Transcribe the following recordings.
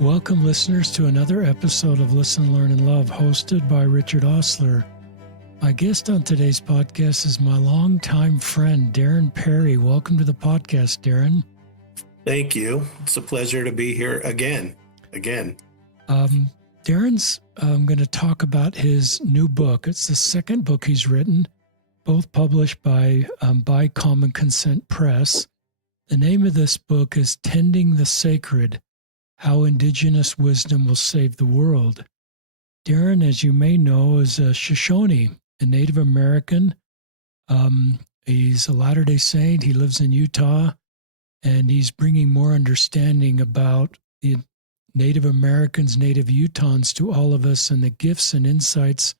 Welcome, listeners, to another episode of Listen, Learn, and Love, hosted by Richard Osler. My guest on today's podcast is my longtime friend, Darren Parry. Welcome to the podcast, Darren. Thank you. It's a pleasure to be here again. Darren's going to talk about his new book. It's the second book he's written, both published by Common Consent Press. The name of this book is Tending the Sacred: How Indigenous Wisdom Will Save the World. Darren, as you may know, is a Shoshone, a Native American. He's a Latter-day Saint. He lives in Utah, and he's bringing more understanding about the Native Americans, Native Utahns to all of us, and the gifts and insights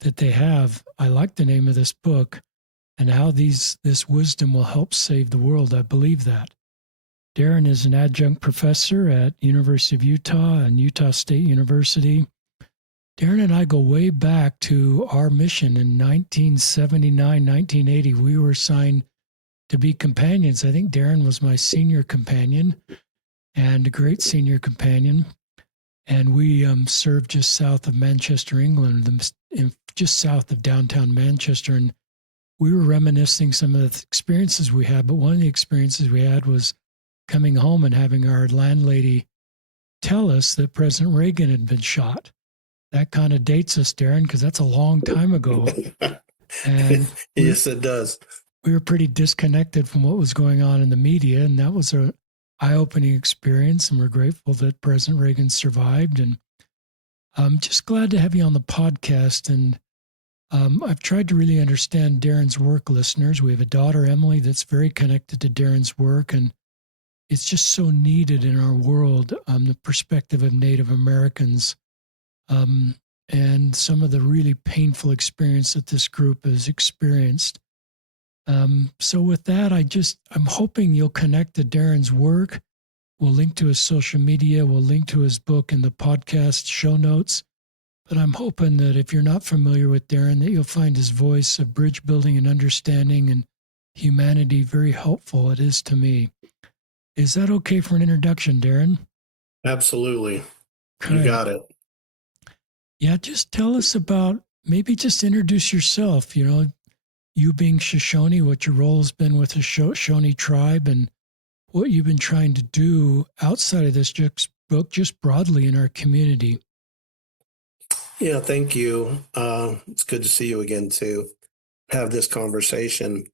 that they have. I like the name of this book and how this wisdom will help save the world. I believe that. Darren is an adjunct professor at University of Utah and Utah State University. Darren and I go way back to our mission in 1979, 1980. We were assigned to be companions. I think Darren was my senior companion and a great senior companion. And we served just south of Manchester, England, just south of downtown Manchester. And we were reminiscing some of the experiences we had. But one of the experiences we had was coming home and having our landlady tell us that President Reagan had been shot. That kind of dates us, Darren, because that's a long time ago. And yes, it does. We were pretty disconnected from what was going on in the media, and that was an eye-opening experience, and we're grateful that President Reagan survived. And I'm just glad to have you on the podcast. And I've tried to really understand Darren's work, listeners. We have a daughter, Emily, that's very connected to Darren's work, and it's just so needed in our world, the perspective of Native Americans, and some of the really painful experience that this group has experienced. So with that, I'm hoping you'll connect to Darren's work. We'll link to his social media. We'll link to his book in the podcast show notes. But I'm hoping that if you're not familiar with Darren, that you'll find his voice of bridge building and understanding and humanity very helpful. It is to me. Is that okay for an introduction, Darren? Absolutely. Great. You got it. Yeah, just tell us maybe just introduce yourself, you being Shoshone, what your role has been with the Shoshone tribe, and what you've been trying to do outside of this book, just broadly in our community. Yeah, thank you. It's good to see you again, to have this conversation.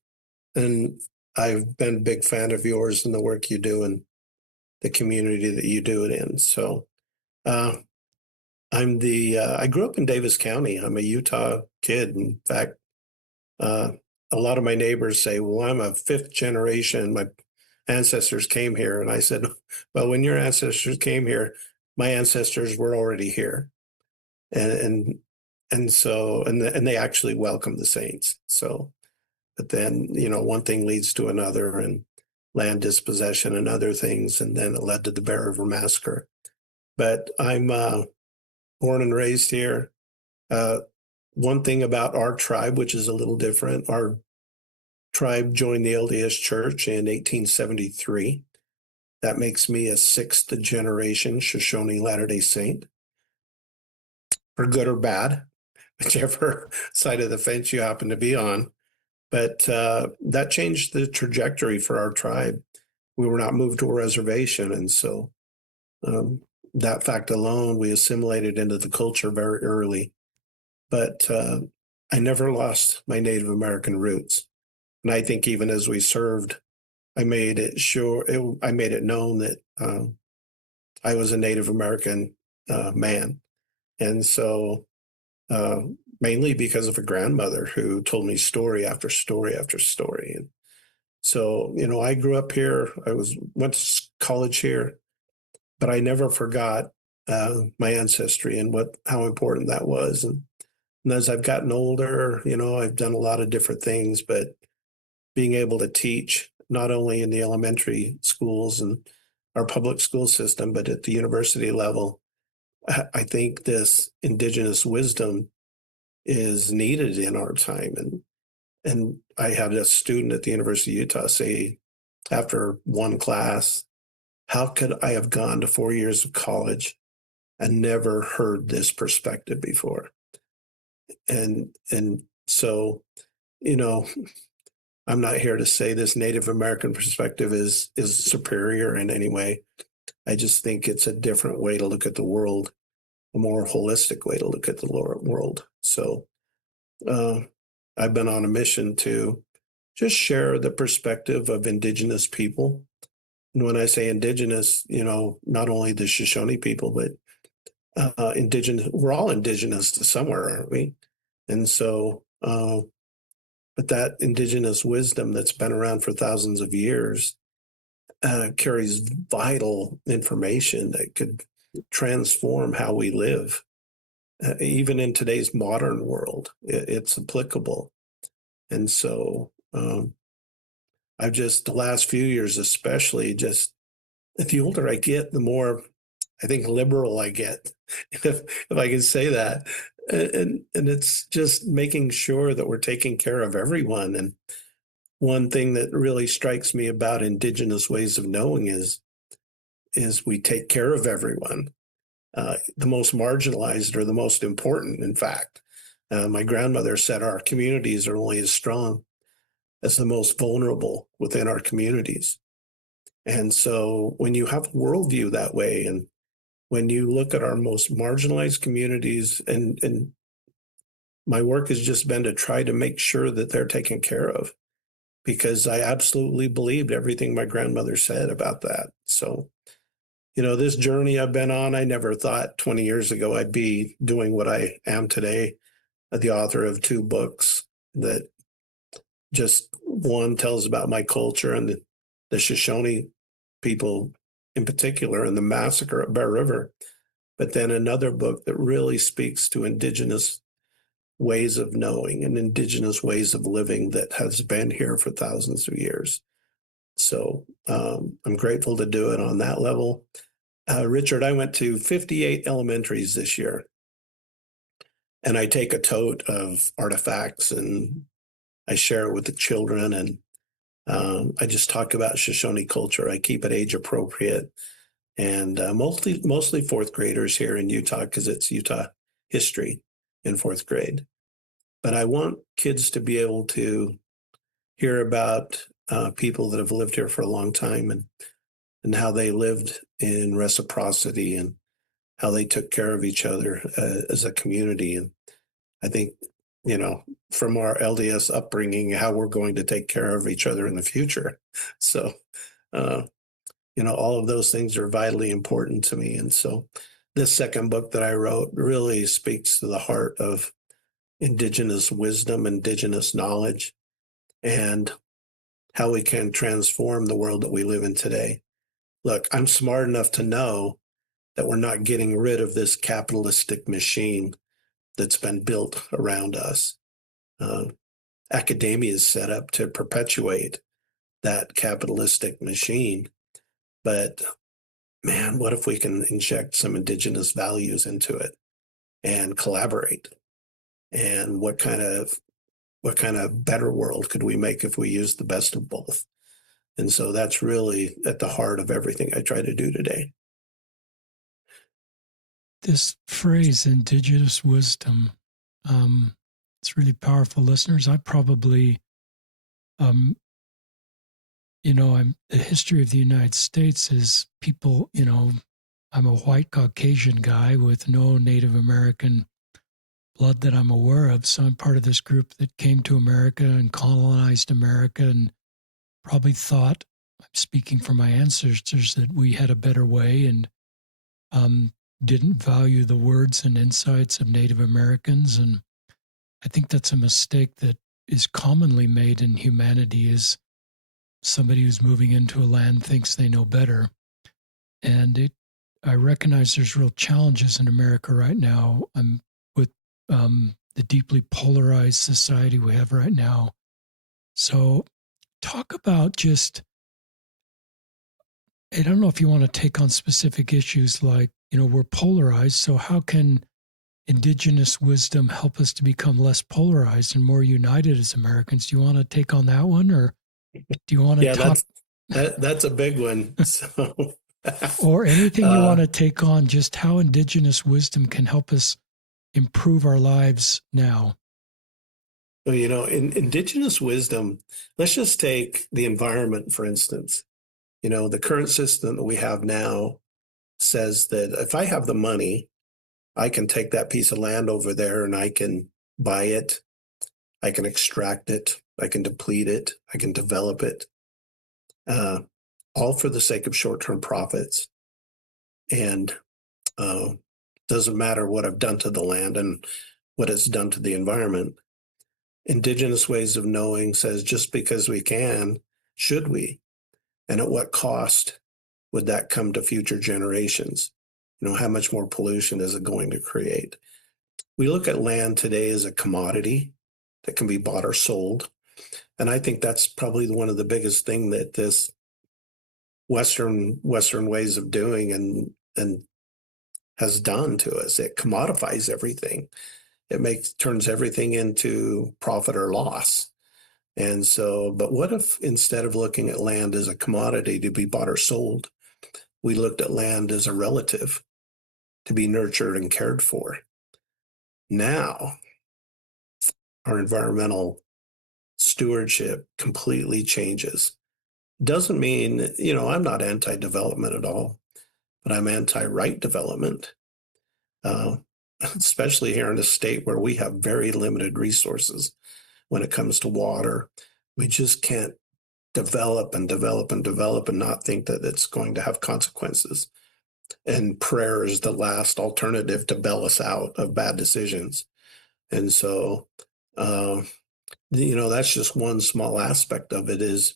And I've been a big fan of yours and the work you do and the community that you do it in. So I grew up in Davis County. I'm a Utah kid. In fact, a lot of my neighbors say, well, I'm a fifth generation. My ancestors came here. And I said, well, when your ancestors came here, my ancestors were already here. And they actually welcomed the saints. So, but then, one thing leads to another, and land dispossession and other things. And then it led to the Bear River Massacre. But I'm born and raised here. One thing about our tribe, which is a little different, our tribe joined the LDS Church in 1873. That makes me a sixth generation Shoshone Latter-day Saint, for good or bad, whichever side of the fence you happen to be on. But that changed the trajectory for our tribe. We were not moved to a reservation. And so that fact alone, we assimilated into the culture very early. But I never lost my Native American roots. And I think even as we served, I made it known that I was a Native American man. And so mainly because of a grandmother who told me story after story after story. And so, I grew up here. Went to college here, but I never forgot my ancestry and how important that was. And as I've gotten older, I've done a lot of different things, but being able to teach not only in the elementary schools and our public school system, but at the university level, I think this Indigenous wisdom is needed in our time. And I had a student at the University of Utah say, after one class, how could I have gone to 4 years of college and never heard this perspective before? And so, you know, I'm not here to say this Native American perspective is superior in any way. I just think it's a different way to look at the world, a more holistic way to look at the world. So uh, I've been on a mission to just share the perspective of Indigenous people. And when I say Indigenous, not only the Shoshone people, but Indigenous, we're all Indigenous to somewhere, aren't we? And so, but that Indigenous wisdom that's been around for thousands of years carries vital information that could transform how we live. Even in today's modern world, it's applicable. And so I've just, the last few years especially, just the older I get, the more I think liberal I get, if I can say that. And it's just making sure that we're taking care of everyone. And one thing that really strikes me about Indigenous ways of knowing is we take care of everyone. The most marginalized are the most important, in fact. My grandmother said our communities are only as strong as the most vulnerable within our communities. And so when you have a worldview that way, and when you look at our most marginalized communities, and my work has just been to try to make sure that they're taken care of, because I absolutely believed everything my grandmother said about that. So, this journey I've been on, I never thought 20 years ago I'd be doing what I am today, the author of 2 books that just one tells about my culture and the Shoshone people in particular and the massacre at Bear River. But then another book that really speaks to Indigenous ways of knowing and Indigenous ways of living that has been here for thousands of years. So I'm grateful to do it on that level. Richard, I went to 58 elementaries this year, and I take a tote of artifacts and I share it with the children, and I just talk about Shoshone culture. I keep it age appropriate, and mostly fourth graders here in Utah, because it's Utah history in fourth grade. But I want kids to be able to hear about people that have lived here for a long time, and how they lived in reciprocity and how they took care of each other as a community. And I think, from our LDS upbringing, how we're going to take care of each other in the future. So, all of those things are vitally important to me. And so this second book that I wrote really speaks to the heart of Indigenous wisdom, Indigenous knowledge, and how we can transform the world that we live in today. Look, I'm smart enough to know that we're not getting rid of this capitalistic machine that's been built around us. Academia is set up to perpetuate that capitalistic machine. But man, what if we can inject some Indigenous values into it and collaborate? And what kind of better world could we make if we use the best of both? And so that's really at the heart of everything I try to do today. This phrase, Indigenous wisdom, it's really powerful. Listeners, I probably, the history of the United States is people, I'm a white Caucasian guy with no Native American blood that I'm aware of. So I'm part of this group that came to America and colonized America and probably thought, I'm speaking for my ancestors, that we had a better way, and didn't value the words and insights of Native Americans. And I think that's a mistake that is commonly made in humanity, is somebody who's moving into a land thinks they know better. And I recognize there's real challenges in America right now. I'm with the deeply polarized society we have right now. So talk about just, I don't know if you want to take on specific issues like, we're polarized. So how can Indigenous wisdom help us to become less polarized and more united as Americans? Do you want to take on that one, or do you want to talk? That's a big one. So or anything you want to take on, just how Indigenous wisdom can help us improve our lives now. Well, in Indigenous wisdom, let's just take the environment, for instance. The current system that we have now says that if I have the money, I can take that piece of land over there and I can buy it, I can extract it, I can deplete it, I can develop it, uh, all for the sake of short-term profits. And doesn't matter what I've done to the land and what it's done to the environment. Indigenous ways of knowing says just because we can, should we? And at what cost would that come to future generations? How much more pollution is it going to create? We look at land today as a commodity that can be bought or sold. And I think that's probably one of the biggest thing that this Western ways of doing and has done to us. It commodifies everything. It turns everything into profit or loss. And so, but what if instead of looking at land as a commodity to be bought or sold, we looked at land as a relative to be nurtured and cared for? Now, our environmental stewardship completely changes. Doesn't mean, I'm not anti-development at all, but I'm anti-right development, uh, especially here in a state where we have very limited resources when it comes to water. We just can't develop and develop and develop and not think that it's going to have consequences. And prayer is the last alternative to bail us out of bad decisions. And so, that's just one small aspect of it is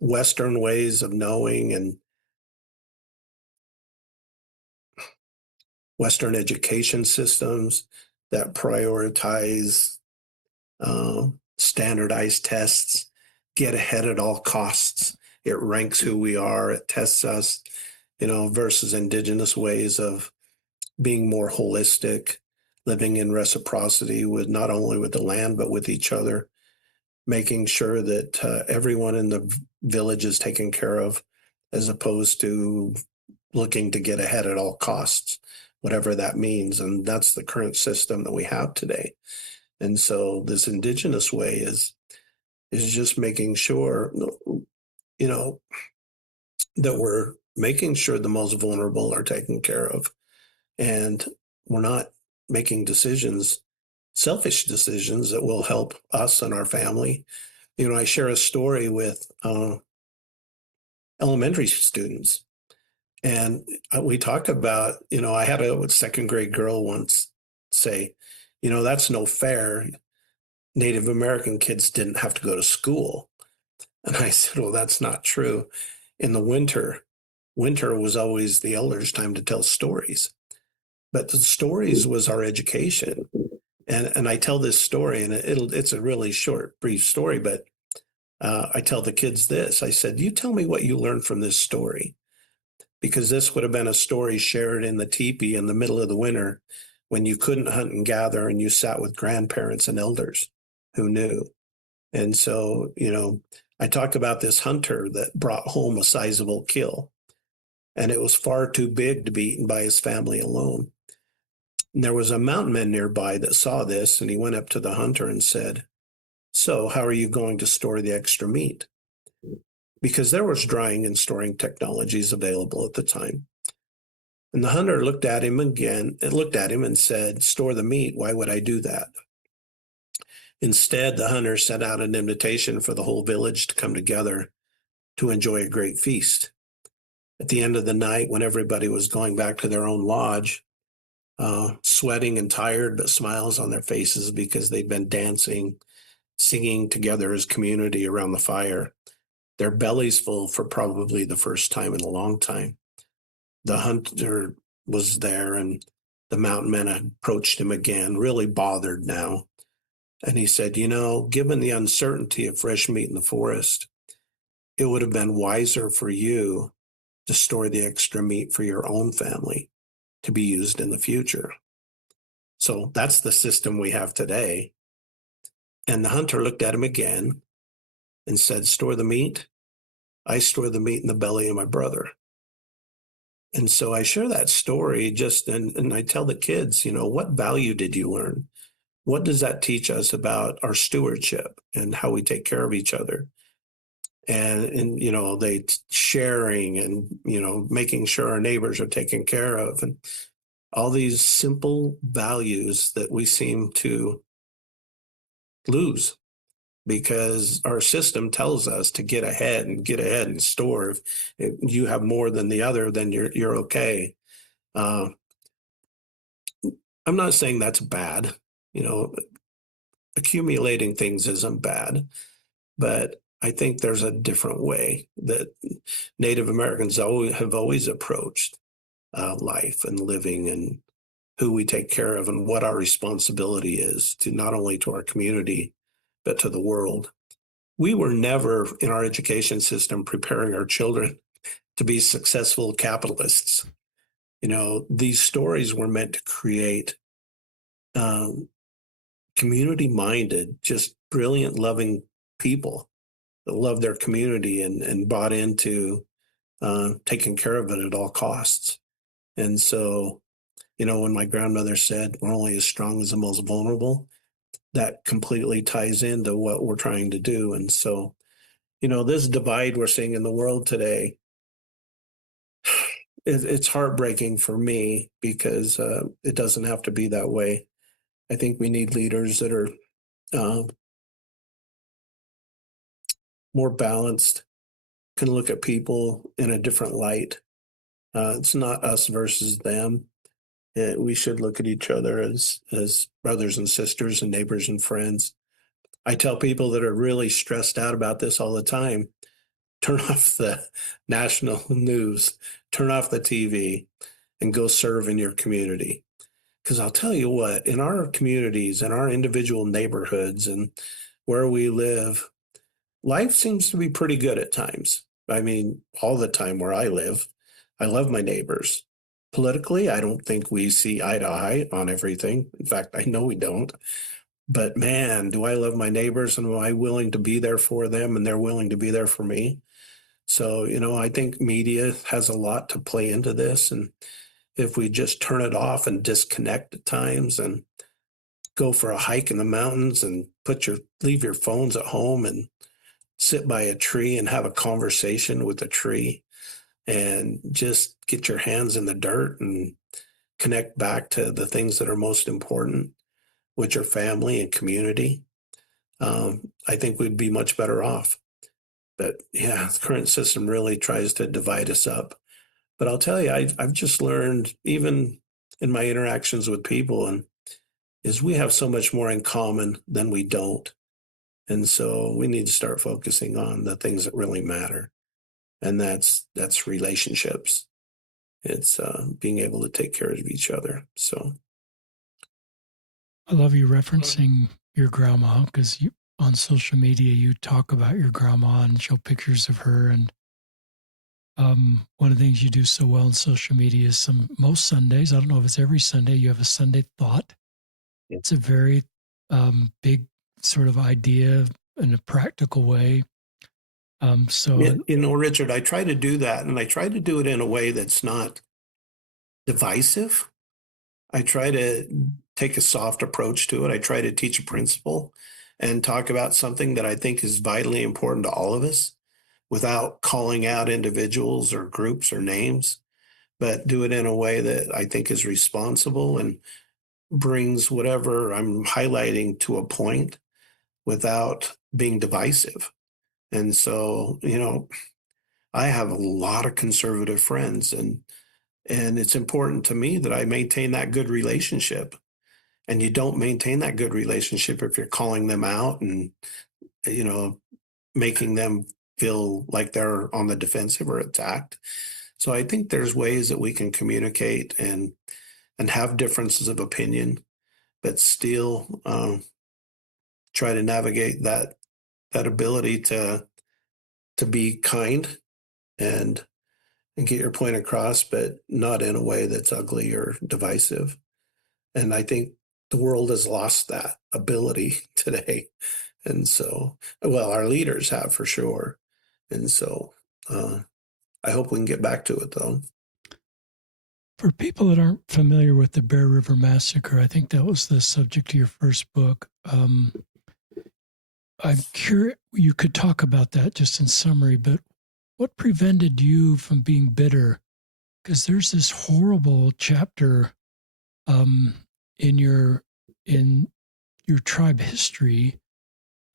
Western ways of knowing and Western education systems that prioritize standardized tests, get ahead at all costs. It ranks who we are, it tests us, versus Indigenous ways of being more holistic, living in reciprocity with not only with the land, but with each other, making sure that everyone in the village is taken care of, as opposed to looking to get ahead at all costs, whatever that means. And that's the current system that we have today. And so this Indigenous way is just making sure, that we're making sure the most vulnerable are taken care of. And we're not making selfish decisions that will help us and our family. I share a story with elementary students. And we talked about, I had a second grade girl once say, that's no fair. Native American kids didn't have to go to school. And I said, well, that's not true. In the winter was always the elders' time to tell stories. But the stories was our education. And I tell this story, and it's a really short, brief story, but I tell the kids this. I said, you tell me what you learned from this story. Because this would have been a story shared in the teepee in the middle of the winter when you couldn't hunt and gather and you sat with grandparents and elders who knew. And so, I talk about this hunter that brought home a sizable kill, and it was far too big to be eaten by his family alone. And there was a mountain man nearby that saw this, and he went up to the hunter and said, so how are you going to store the extra meat? Because there was drying and storing technologies available at the time. And the hunter looked at him and said, store the meat. Why would I do that? Instead, the hunter sent out an invitation for the whole village to come together to enjoy a great feast. At the end of the night, when everybody was going back to their own lodge, sweating and tired, but smiles on their faces because they'd been dancing, singing together as community around the fire, their bellies full for probably the first time in a long time. The hunter was there, and the mountain man approached him again, really bothered now. And he said, given the uncertainty of fresh meat in the forest, it would have been wiser for you to store the extra meat for your own family to be used in the future. So that's the system we have today. And the hunter looked at him again and said, store the meat? I store the meat in the belly of my brother. And so I share that story and I tell the kids, what value did you learn? What does that teach us about our stewardship and how we take care of each other? And they sharing and, making sure our neighbors are taken care of, and all these simple values that we seem to lose because our system tells us to get ahead and store. If you have more than the other, then you're okay. Uh, I'm not saying that's bad. You know, accumulating things isn't bad, but I think there's a different way that Native Americans have always approached life and living, and who we take care of, and what our responsibility is to not only to our community, but to the world. We were never in our education system preparing our children to be successful capitalists. These stories were meant to create um, community minded, just brilliant, loving people that love their community and bought into taking care of it at all costs. And so, when my grandmother said, we're only as strong as the most vulnerable, that completely ties into what we're trying to do. And so, this divide we're seeing in the world today, it's heartbreaking for me because it doesn't have to be that way. I think we need leaders that are uh, more balanced, can look at people in a different light. It's not us versus them. We should look at each other as brothers and sisters and neighbors and friends. I tell people that are really stressed out about this all the time, turn off the national news, turn off the TV, and go serve in your community. Because I'll tell you what, in our communities, in our individual neighborhoods, and where we live, life seems to be pretty good at times. I mean, all the time where I live, I love my neighbors. Politically, I don't think we see eye to eye on everything. In fact, I know we don't. But man, do I love my neighbors, and am I willing to be there for them, and they're willing to be there for me? So, I think media has a lot to play into this. And if we just turn it off and disconnect at times and go for a hike in the mountains and leave your phones at home and sit by a tree and have a conversation with a tree and just get your hands in the dirt and connect back to the things that are most important, which are family and community, I think we'd be much better off. But yeah, the current system really tries to divide us up. But I'll tell you, I've just learned, even in my interactions with people, and is we have so much more in common than we don't. And so we need to start focusing on the things that really matter. And that's relationships. It's being able to take care of each other. So I love you referencing your grandma because on social media you talk about your grandma and show pictures of her. And one of the things you do so well on social media is most Sundays, I don't know if it's every Sunday, you have a Sunday thought. yeah. It's a very big sort of idea in a practical way. Richard, I try to do that, and I try to do it in a way that's not divisive. I try to take a soft approach to it. I try to teach a principle and talk about something that I think is vitally important to all of us without calling out individuals or groups or names, but do it in a way that I think is responsible and brings whatever I'm highlighting to a point without being divisive. And so, I have a lot of conservative friends, and it's important to me that I maintain that good relationship. And you don't maintain that good relationship if you're calling them out and, you know, making them feel like they're on the defensive or attacked. So I think there's ways that we can communicate and have differences of opinion, but still try to navigate that ability to be kind and get your point across, but not in a way that's ugly or divisive. And I think the world has lost that ability today. And so, well, our leaders have for sure. And so Uh, I hope we can get back to it though. For people that aren't familiar with the Bear River Massacre, I think that was the subject of your first book. I'm curious, you could talk about that just in summary, but what prevented you from being bitter? Because there's this horrible chapter um, in in your tribe history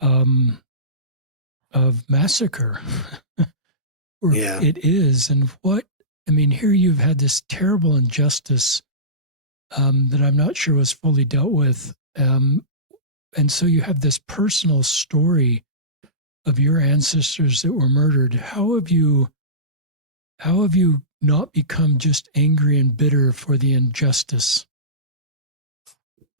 um, of massacre, or Yeah, it is, and what I mean. Here you've had this terrible injustice that I'm not sure was fully dealt with, and so you have this personal story of your ancestors that were murdered. How have you not become just angry and bitter for the injustice?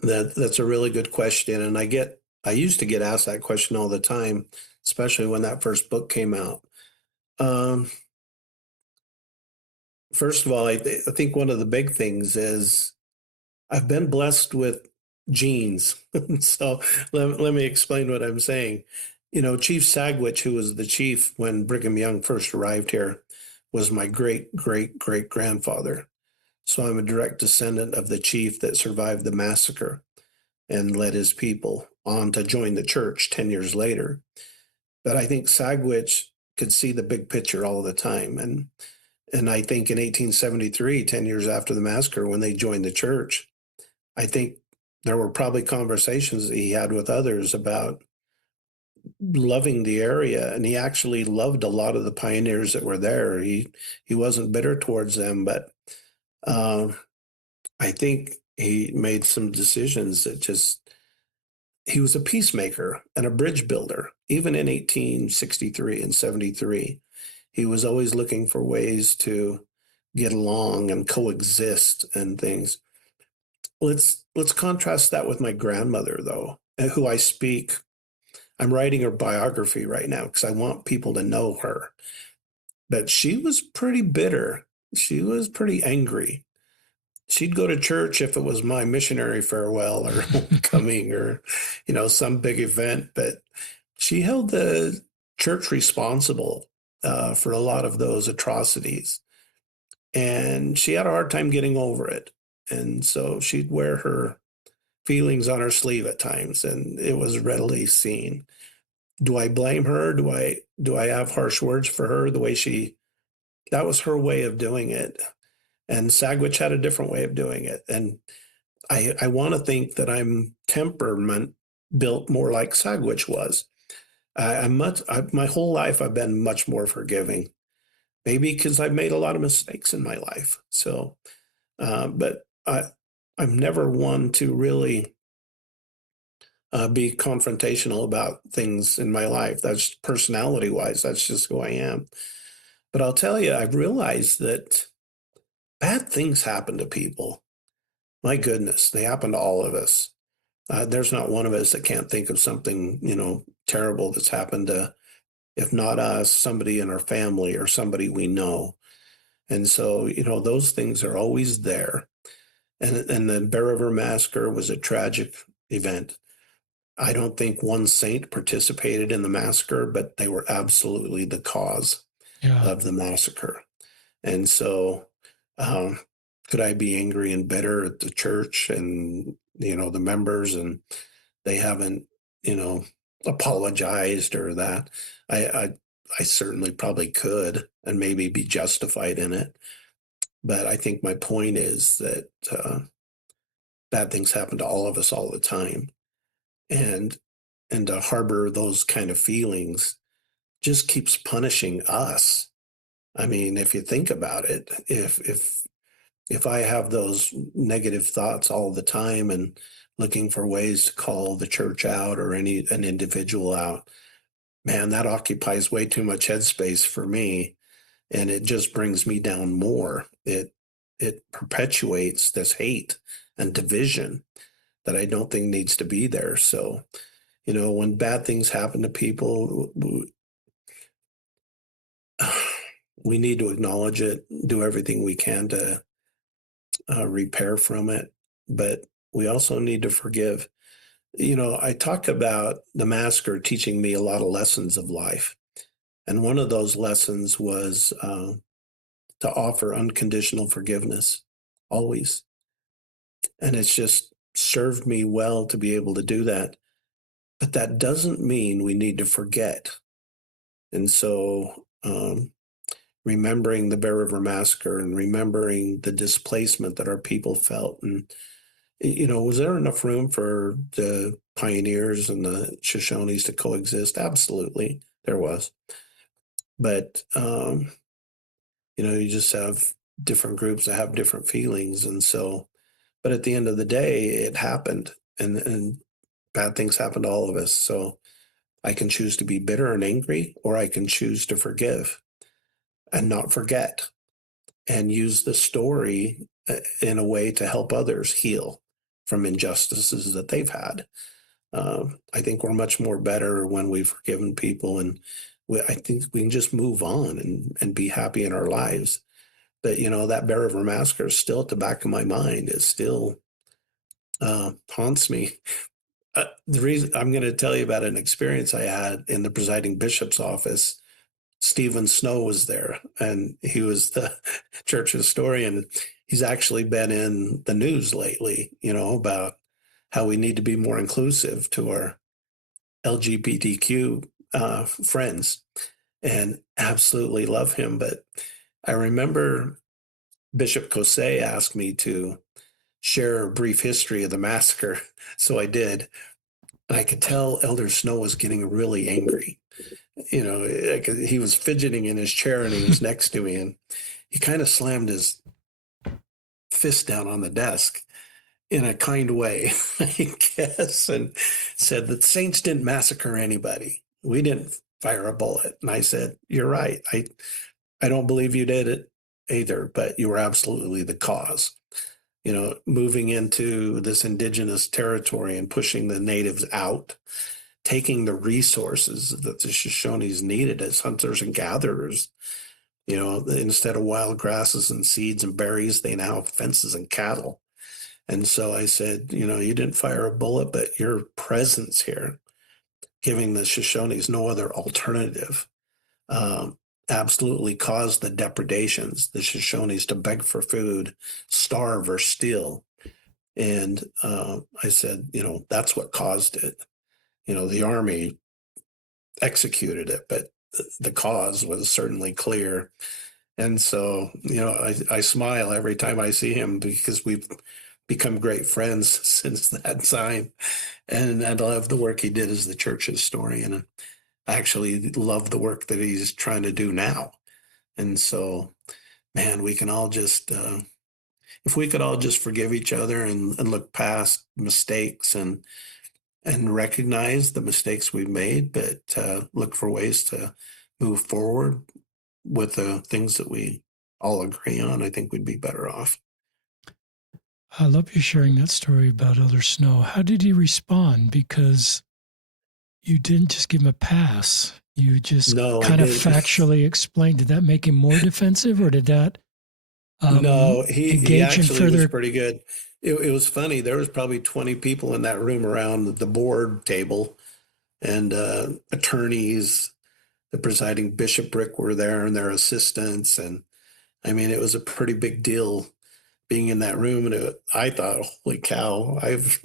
that's a really good question, and I used to get asked that question all the time, especially when that first book came out. Um, First of all, I think one of the big things is I've been blessed with genes. So let me explain what I'm saying. You know, Chief Sagwitch, who was the chief when Brigham Young first arrived here, was my great great great grandfather. So I'm a direct descendant of the chief that survived the massacre and led his people on to join the church 10 years later. But I think Sagwitch could see the big picture all the time. And I think in 1873, 10 years after the massacre, when they joined the church, I think there were probably conversations that he had with others about loving the area, and he actually loved a lot of the pioneers that were there. He wasn't bitter towards them, but uh, I think he made some decisions that just he was a peacemaker and a bridge builder. Even in 1863 and 73, he was always looking for ways to get along and coexist and things. Let's contrast that with my grandmother, though, who I speak. I'm writing her biography right now because I want people to know her. But she was pretty bitter. She was pretty angry. She'd go to church if it was my missionary farewell or homecoming or, some big event. But she held the church responsible for a lot of those atrocities. And she had a hard time getting over it. And so she'd wear her feelings on her sleeve at times, and it was readily seen. Do I blame her? Do I have harsh words for her? The way that was her way of doing it. And Sagwitch had a different way of doing it. And I want to think that I'm temperament built more like Sagwitch was. My whole life I've been much more forgiving. Maybe because I've made a lot of mistakes in my life. So, but I'm never one to really be confrontational about things in my life. That's personality wise. That's just who I am. But I'll tell you, I've realized that bad things happen to people. My goodness, they happen to all of us. There's not one of us that can't think of something, terrible that's happened to, if not us, somebody in our family or somebody we know. And so, those things are always there. And the Bear River Massacre was a tragic event. I don't think one saint participated in the massacre, but they were absolutely the cause Yeah. of the massacre. And so, um, could I be angry and bitter at the church and, the members, and they haven't, you know, apologized or that? I, I, I certainly probably could and maybe be justified in it. But I think my point is that bad things happen to all of us all the time. And to harbor those kind of feelings just keeps punishing us. I mean, if you think about it, if I have those negative thoughts all the time and looking for ways to call the church out or an individual out, man, that occupies way too much headspace for me, and it just brings me down more. It perpetuates this hate and division that I don't think needs to be there. So, when bad things happen to people, we need to acknowledge it, do everything we can to repair from it, but we also need to forgive. I talk about the massacre teaching me a lot of lessons of life. And one of those lessons was to offer unconditional forgiveness, always. And it's just served me well to be able to do that. But that doesn't mean we need to forget. And so, remembering the Bear River Massacre and remembering the displacement that our people felt, and was there enough room for the pioneers and the Shoshones to coexist? Absolutely, there was. But you just have different groups that have different feelings, and so. But at the end of the day, it happened, and bad things happen to all of us. So I can choose to be bitter and angry, or I can choose to forgive and not forget, and use the story in a way to help others heal from injustices that they've had. I think we're much more better when we've forgiven people, and I think we can just move on and be happy in our lives. But that Bear River Massacre is still at the back of my mind. It still haunts me. The reason I'm going to tell you about an experience I had in the presiding bishop's office. Stephen Snow was there, and he was the church historian. He's actually been in the news lately, about how we need to be more inclusive to our LGBTQ friends, and absolutely love him. But I remember Bishop Cosset asked me to share a brief history of the massacre, so I did. And I could tell Elder Snow was getting really angry. He was fidgeting in his chair and he was next to me, and he kind of slammed his fist down on the desk in a kind way, I guess, and said that Saints didn't massacre anybody. We didn't fire a bullet. And I said, "You're right. I don't believe you did it either, but you were absolutely the cause." Moving into this indigenous territory and pushing the natives out, taking the resources that the Shoshones needed as hunters and gatherers. Instead of wild grasses and seeds and berries, they now have fences and cattle. And so I said, you didn't fire a bullet, but your presence here, giving the Shoshones no other alternative, um, absolutely caused the depredations, the Shoshones to beg for food, starve, or steal. And I said, that's what caused it. The army executed it, but the cause was certainly clear. And so, I smile every time I see him because we've become great friends since that time. And I love the work he did as the church historian. And I actually love the work that he's trying to do now. And so, man, we can all just, if we could all just forgive each other and look past mistakes and recognize the mistakes we've made, but look for ways to move forward with the things that we all agree on, I think we'd be better off. I love you sharing that story about Elder Snow. How did he respond? Because you didn't just give him a pass. You just No, I kind of didn't. factually explained. Did that make him more defensive, or did that No, he engage in actually was further? pretty good. It was funny. There was probably 20 people in that room around the board table, and attorneys, the presiding bishopric were there, and their assistants. And I mean, it was a pretty big deal being in that room. And I thought, holy cow, I've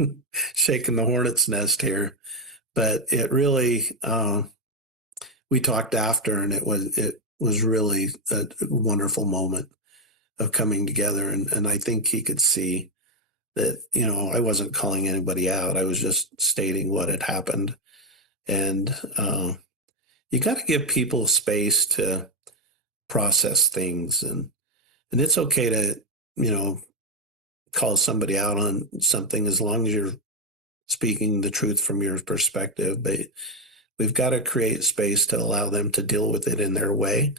shaken the hornet's nest here. But it really, we talked after, and it was really a wonderful moment of coming together. And I think he could see that, I wasn't calling anybody out. I was just stating what had happened. And you got to give people space to process things. And it's okay to, call somebody out on something as long as you're speaking the truth from your perspective. But we've got to create space to allow them to deal with it in their way.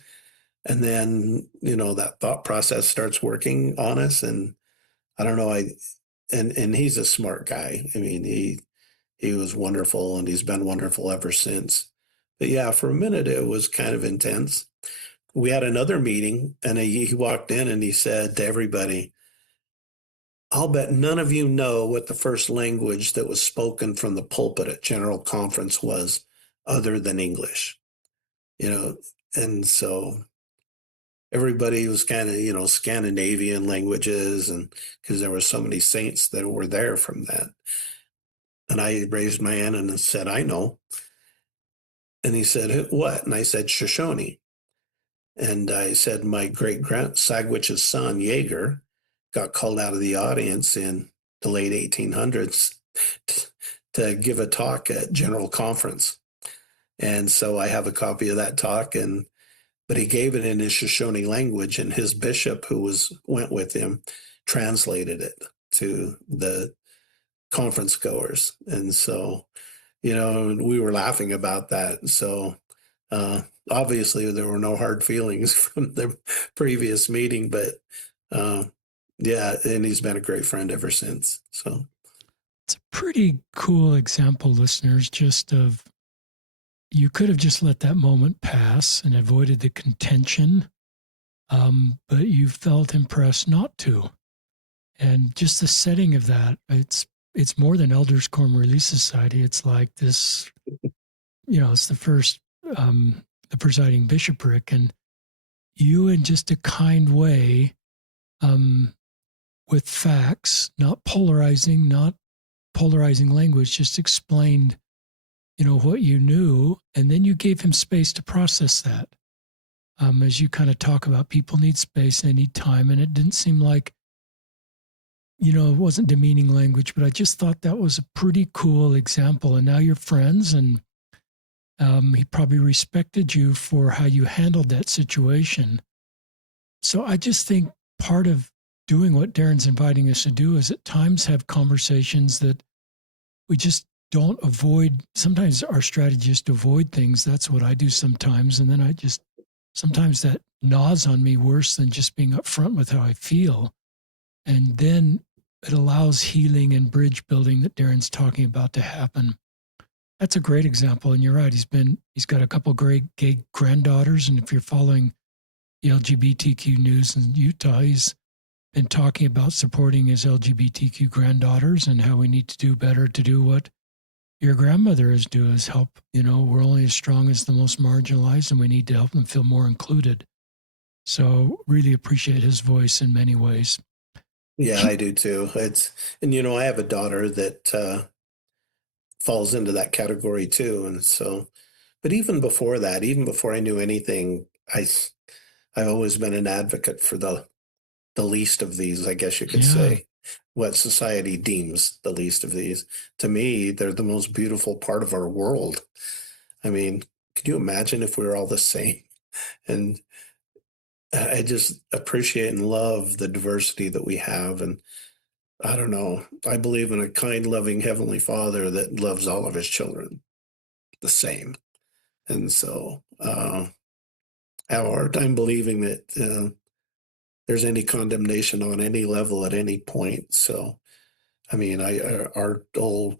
And then, that thought process starts working on us. And I don't know, and he's a smart guy. I mean, he was wonderful, and he's been wonderful ever since. But yeah, for a minute it was kind of intense. We had another meeting, and he walked in and he said to everybody, "I'll bet none of you know what the first language that was spoken from the pulpit at General Conference was other than English." you know, and so everybody was kind of, Scandinavian languages, and because there were so many saints that were there from that. And I raised my hand and said, I know. And he said, what? And I said, Shoshone. And I said, my great grand Sagwich's son, Jaeger, got called out of the audience in the late 1800s to give a talk at General Conference. And so I have a copy of that talk, but he gave it in his Shoshone language, and his bishop, who went with him, translated it to the conference goers. And so, we were laughing about that. So obviously there were no hard feelings from the previous meeting, but yeah, and he's been a great friend ever since. So It's a pretty cool example, listeners, just of you could have just let that moment pass and avoided the contention, but you felt impressed not to. And just the setting of that, it's more than Elders Quorum Relief Society. It's like this, it's the first, the presiding bishopric, and you in just a kind way, with facts, not polarizing language, just explained, what you knew, and then you gave him space to process that. As you kind of talk about, people need space, they need time, and it didn't seem like, it wasn't demeaning language, but I just thought that was a pretty cool example. And now you're friends, and he probably respected you for how you handled that situation. So I just think part of doing what Darren's inviting us to do is at times have conversations that we just don't avoid. Sometimes our strategy is to avoid things. That's what I do sometimes. And then sometimes that gnaws on me worse than just being upfront with how I feel. And then it allows healing and bridge building that Darren's talking about to happen. That's a great example. And you're right. He's got a couple great gay granddaughters. And if you're following the LGBTQ news in Utah, he's been talking about supporting his LGBTQ granddaughters and how we need to do better to do what your grandmother is doing, is help. We're only as strong as the most marginalized, and we need to help them feel more included. So really appreciate his voice in many ways. yeah, I do too. I have a daughter that falls into that category too. And so, but even before that, even before I knew anything, I've always been an advocate for the least of these, I guess you could say, what society deems the least of these. To me, they're the most beautiful part of our world. I mean, could you imagine if we were all the same? And I just appreciate and love the diversity that we have. And I don't know, I believe in a kind, loving Heavenly Father that loves all of his children the same. And so I have a hard time believing that there's any condemnation on any level at any point. So, I mean, our whole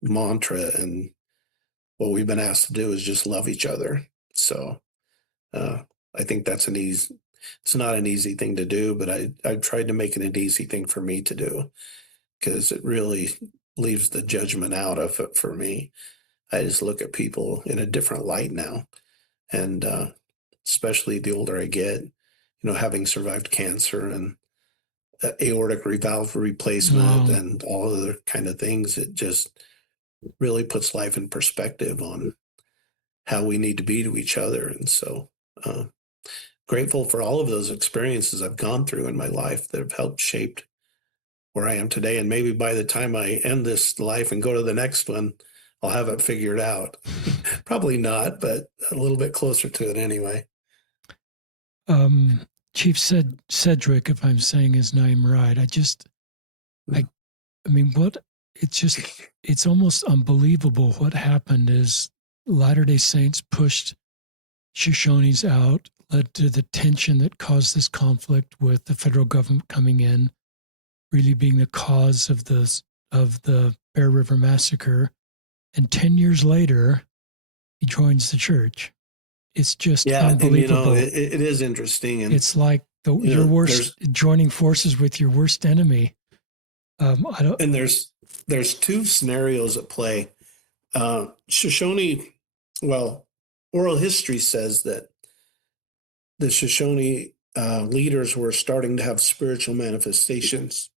mantra and what we've been asked to do is just love each other. So, I think it's not an easy thing to do, but I've tried to make it an easy thing for me to do, because it really leaves the judgment out of it for me. I just look at people in a different light now. And especially the older I get, having survived cancer and aortic valve replacement and all other kind of things, it just really puts life in perspective on how we need to be to each other. And so grateful for all of those experiences I've gone through in my life that have helped shape where I am today. And maybe by the time I end this life and go to the next one, I'll have it figured out. Probably not, but a little bit closer to it anyway. Chief Cedric, if I'm saying his name right, I mean, it's almost unbelievable what happened is Latter-day Saints pushed Shoshones out, led to the tension that caused this conflict with the federal government coming in, really being the cause of the Bear River Massacre. And 10 years later, he joins the church. It's just unbelievable. And, it is interesting. And it's like your worst, joining forces with your worst enemy. And there's two scenarios at play. Shoshone, well, oral history says that the Shoshone leaders were starting to have spiritual manifestations.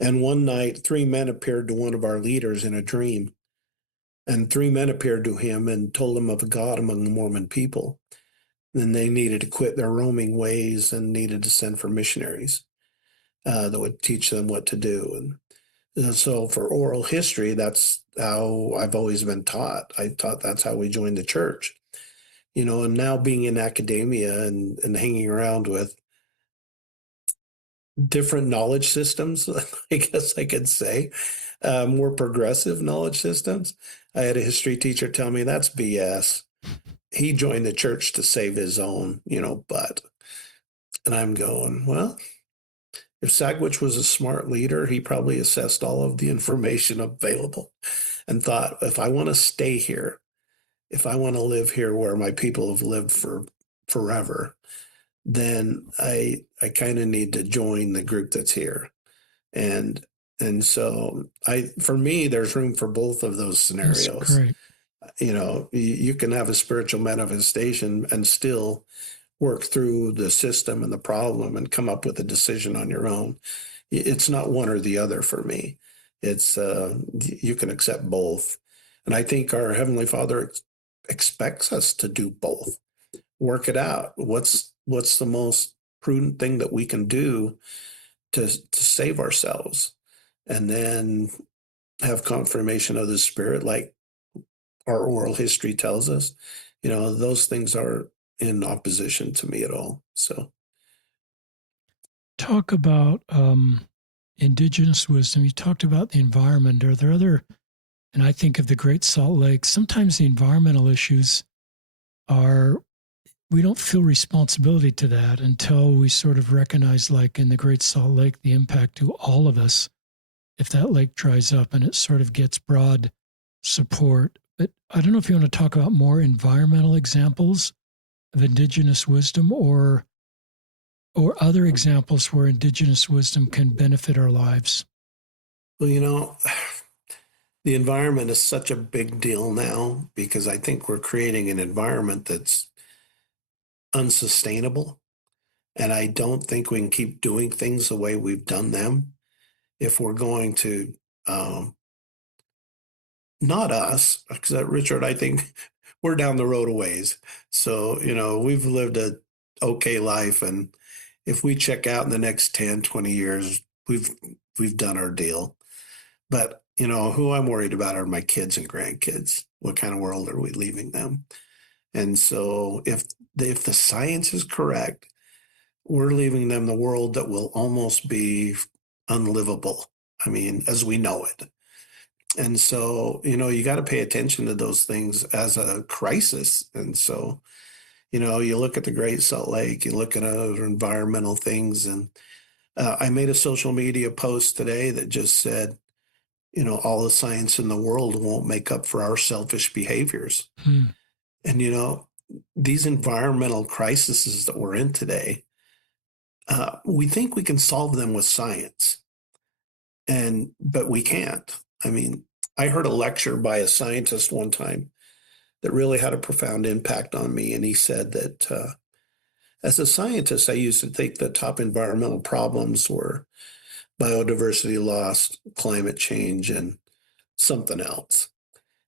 And one night, three men appeared to one of our leaders in a dream. And three men appeared to him and told him of a God among the Mormon people. And they needed to quit their roaming ways and needed to send for missionaries that would teach them what to do. And so for oral history, that's how I've always been taught. I thought that's how we joined the church. And now being in academia and hanging around with different knowledge systems, I guess I could say, more progressive knowledge systems. I had a history teacher tell me that's BS. He joined the church to save his own, butt. And I'm going, well, if Sagwitch was a smart leader, he probably assessed all of the information available and thought, if I want to stay here, if I want to live here where my people have lived for forever, then I kind of need to join the group that's here. And so for me, there's room for both of those That's scenarios. great. You can have a spiritual manifestation and still work through the system and the problem and come up with a decision on your own. It's not one or the other for me. It's you can accept both. And I think our Heavenly Father expects us to do both. Work it out. What's the most prudent thing that we can do to save ourselves? And then have confirmation of the Spirit, like our oral history tells us. Those things are in opposition to me at all. So Talk about indigenous wisdom. You talked about the environment. Are there other, and I think of the Great Salt Lake, sometimes the environmental issues are, we don't feel responsibility to that until we sort of recognize, like in the Great Salt Lake, the impact to all of us if that lake dries up and it sort of gets broad support. But I don't know if you want to talk about more environmental examples of indigenous wisdom or other examples where indigenous wisdom can benefit our lives. well, the environment is such a big deal now because I think we're creating an environment that's unsustainable. And I don't think we can keep doing things the way we've done them if we're going to, not us, because Richard, I think we're down the road a ways. So, we've lived a okay life. And if we check out in the next 10, 20 years, we've done our deal. But, who I'm worried about are my kids and grandkids. What kind of world are we leaving them? And so if the science is correct, we're leaving them the world that will almost be unlivable. I mean, as we know it. And so, you got to pay attention to those things as a crisis. And so, you look at the Great Salt Lake, you look at other environmental things. And I made a social media post today that just said, all the science in the world won't make up for our selfish behaviors. Hmm. And, these environmental crises that we're in today, we think we can solve them with science, but we can't. I mean, I heard a lecture by a scientist one time that really had a profound impact on me. And he said that as a scientist, I used to think the top environmental problems were biodiversity loss, climate change, and something else.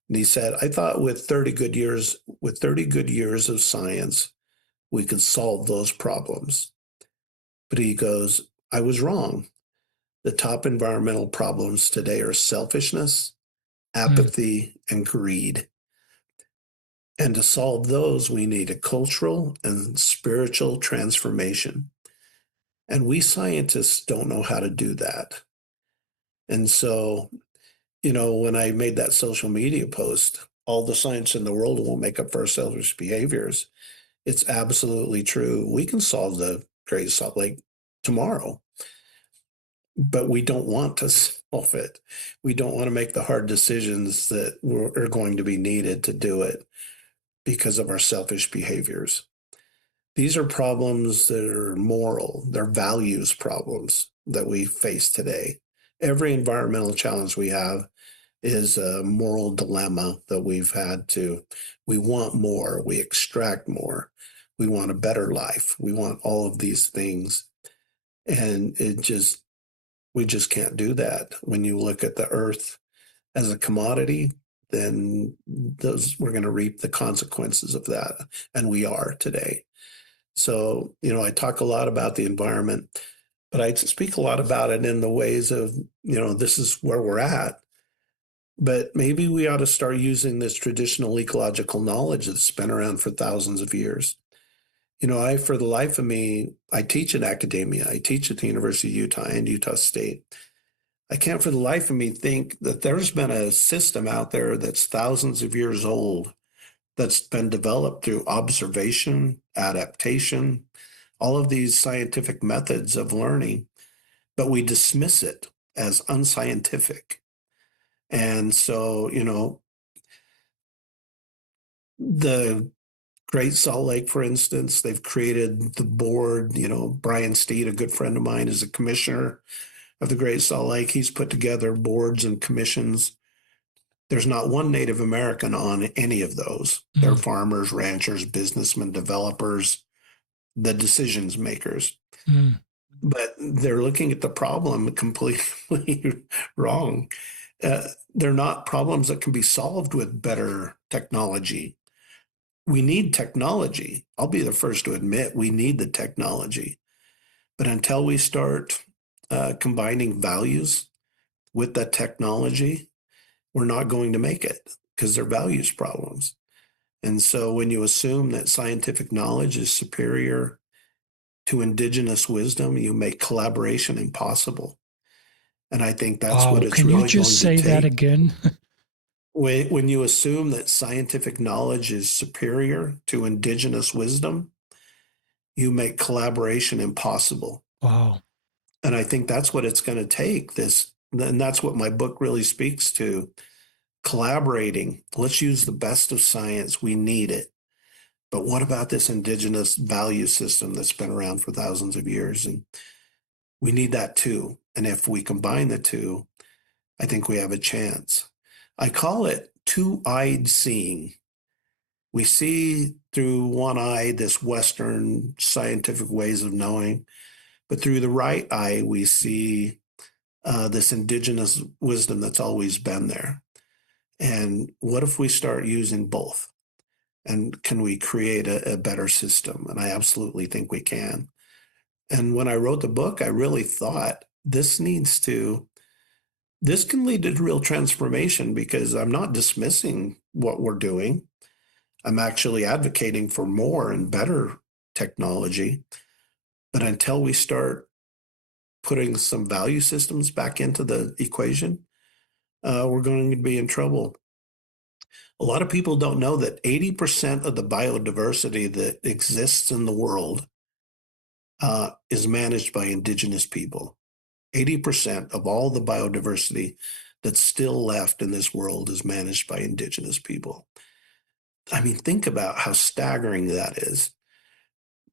And he said, I thought with 30 good years of science, we could solve those problems. But he goes, I was wrong. The top environmental problems today are selfishness, Hmm. apathy, and greed. And to solve those, we need a cultural and spiritual transformation. And we scientists don't know how to do that. And so, when I made that social media post, all the science in the world won't make up for our selfish behaviors. It's absolutely true. We can solve the Great Salt Lake tomorrow, but we don't want to solve it. We don't want to make the hard decisions that are going to be needed to do it because of our selfish behaviors. These are problems that are moral, they're values problems that we face today. Every environmental challenge we have is a moral dilemma that we've had to. We want more, we extract more, we want a better life, we want all of these things. And we just can't do that. When you look at the earth as a commodity, then we're going to reap the consequences of that. And we are today. So, I talk a lot about the environment, but I speak a lot about it in the ways of, this is where we're at. But maybe we ought to start using this traditional ecological knowledge that's been around for thousands of years. For the life of me, I teach in academia. I teach at the University of Utah and Utah State. I can't for the life of me think that there's been a system out there that's thousands of years old that's been developed through observation, adaptation, all of these scientific methods of learning, but we dismiss it as unscientific. And so, the Great Salt Lake, for instance, they've created the board. Brian Steed, a good friend of mine, is a commissioner of the Great Salt Lake. He's put together boards and commissions. There's not one Native American on any of those. They're farmers, ranchers, businessmen, developers, the decisions makers. But they're looking at the problem completely wrong. They're not problems that can be solved with better technology. We need technology. I'll be the first to admit we need the technology. But until we start combining values with that technology, we're not going to make it because they're values problems. And so when you assume that scientific knowledge is superior to indigenous wisdom, you make collaboration impossible. And I think that's what Wow. it's Can you really going just to say that take. again? When you assume that scientific knowledge is superior to indigenous wisdom, you make collaboration impossible. Wow. And I think that's what it's going to take. And that's what my book really speaks to. Collaborating. Let's use the best of science. We need it. But what about this indigenous value system that's been around for thousands of years? And we need that too. And if we combine the two, I think we have a chance. I call it two-eyed seeing. We see through one eye this Western scientific ways of knowing, but through the right eye, we see this indigenous wisdom that's always been there. And what if we start using both? And can we create a better system? And I absolutely think we can. And when I wrote the book, I really thought this can lead to real transformation because I'm not dismissing what we're doing. I'm actually advocating for more and better technology. But until we start putting some value systems back into the equation, we're going to be in trouble. A lot of people don't know that 80% of the biodiversity that exists in the world is managed by indigenous people. 80% of all the biodiversity that's still left in this world is managed by indigenous people. I mean, think about how staggering that is.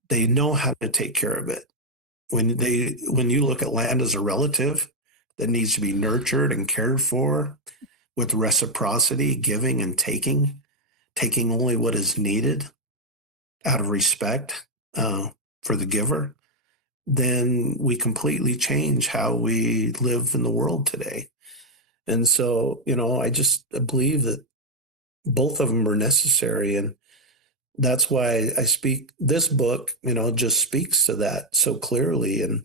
They know how to take care of it. When you look at land as a relative that needs to be nurtured and cared for with reciprocity, giving and taking only what is needed out of respect for the giver, then we completely change how we live in the world today. And so, I just believe that both of them are necessary. And that's why this book, just speaks to that so clearly. And